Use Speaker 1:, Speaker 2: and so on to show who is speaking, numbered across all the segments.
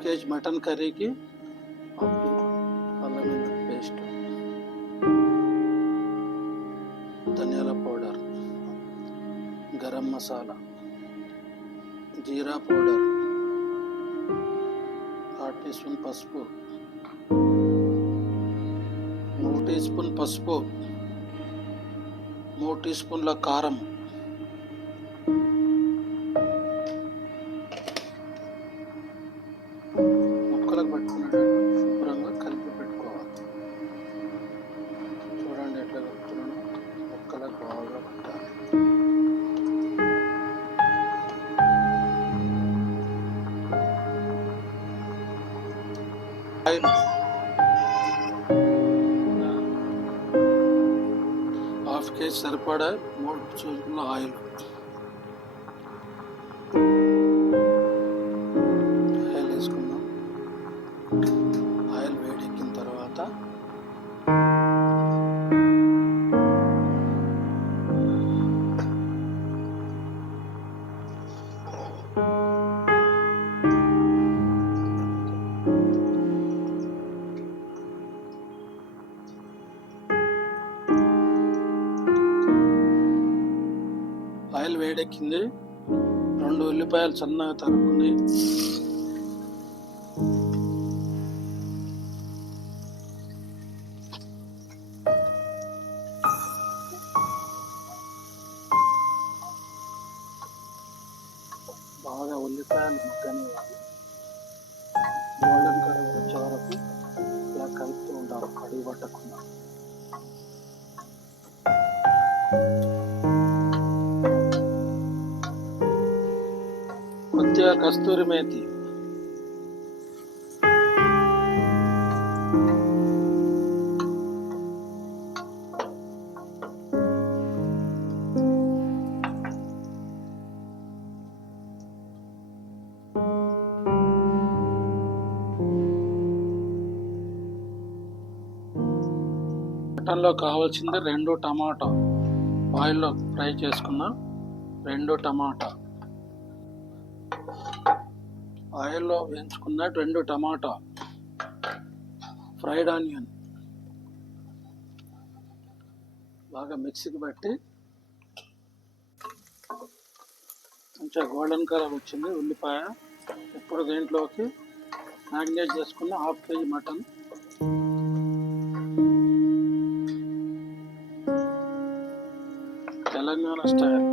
Speaker 1: KG mutton కర్రీకి half KG అల్లం వెల్లుల్లి పేస్ట్ ధనియాల powder garam masala jeera powder half teaspoon పసుపు మూడు టీ స్పూన్ పసుపు మూడు టీ స్పూన్ల కారం కేజీ సరిపడా మూడు స్పూన్ల ఆయిల్. వేడెక్కింది. రెండు ఉల్లిపాయలు సన్నగా తరుక్కుని బాగా ఉల్లిపాయలు ముక్కనివ్వాలి గోల్డెన్ కలర్ వచ్చే వరకు ఇలా కలుపుతూ ఉంటారు కడుగు పట్టకుండా. కస్తూరి మేతి మటన్లో కావాల్సింది రెండు టమాటా. ఆయిల్లో ఫ్రై చేసుకున్న రెండు టమాటా. ఆయిల్లో వేయించుకున్న రెండు టమాటా ఫ్రైడ్ ఆనియన్ బాగా మిక్సీకి పెట్టి కొంచెం గోల్డెన్ కలర్ వచ్చింది ఉల్లిపాయ. ఇప్పుడు దీంట్లోకి మ్యారినేట్ చేసుకున్న half KG mutton. Telangana style.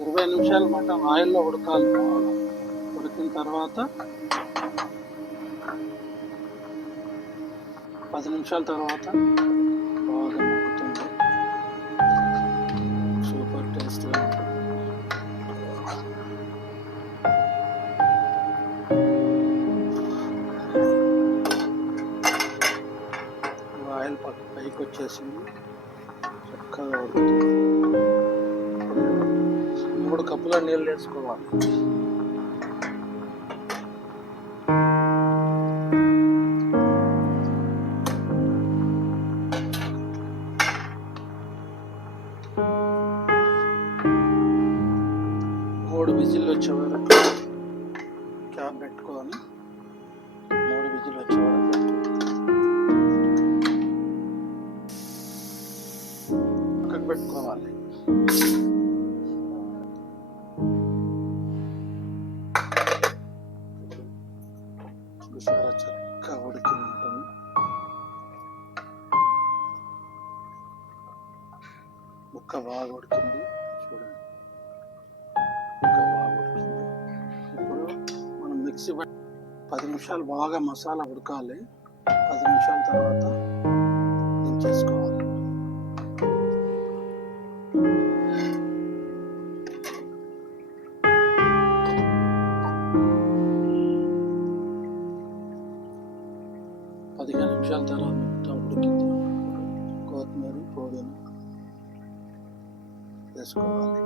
Speaker 1: ఇరవై నిమిషాలు మటన్ ఆయిల్లో ఉడకాలి. ఉడికిన తర్వాత పది నిమిషాల తర్వాత బాగా మగ్గుతుంది సూపర్ టేస్ట్ ఆయిల్ పక్క పైకి వచ్చేసింది. చక్కగా ఉడుకుతుంది. మూడు కప్పుల నీళ్ళు వేసుకోవాలి మూడు విజిల్ వచ్చే వరకు క్యాప్ పెట్టుకోవాలి మూడు విజిల్ వచ్చే వరకు పెట్టుకోవాలి. ఒక బాగా చూడండి. ఇప్పుడు మనం మిక్సీ పెట్టి పది నిమిషాలు బాగా మసాలా ఉడకాలి. పది నిమిషాల తర్వాత చేసుకోవాలి? పదిహేను నిమిషాల తర్వాత ఉడికింది కొత్తిమీర పుదీనా వేసుకోవాలి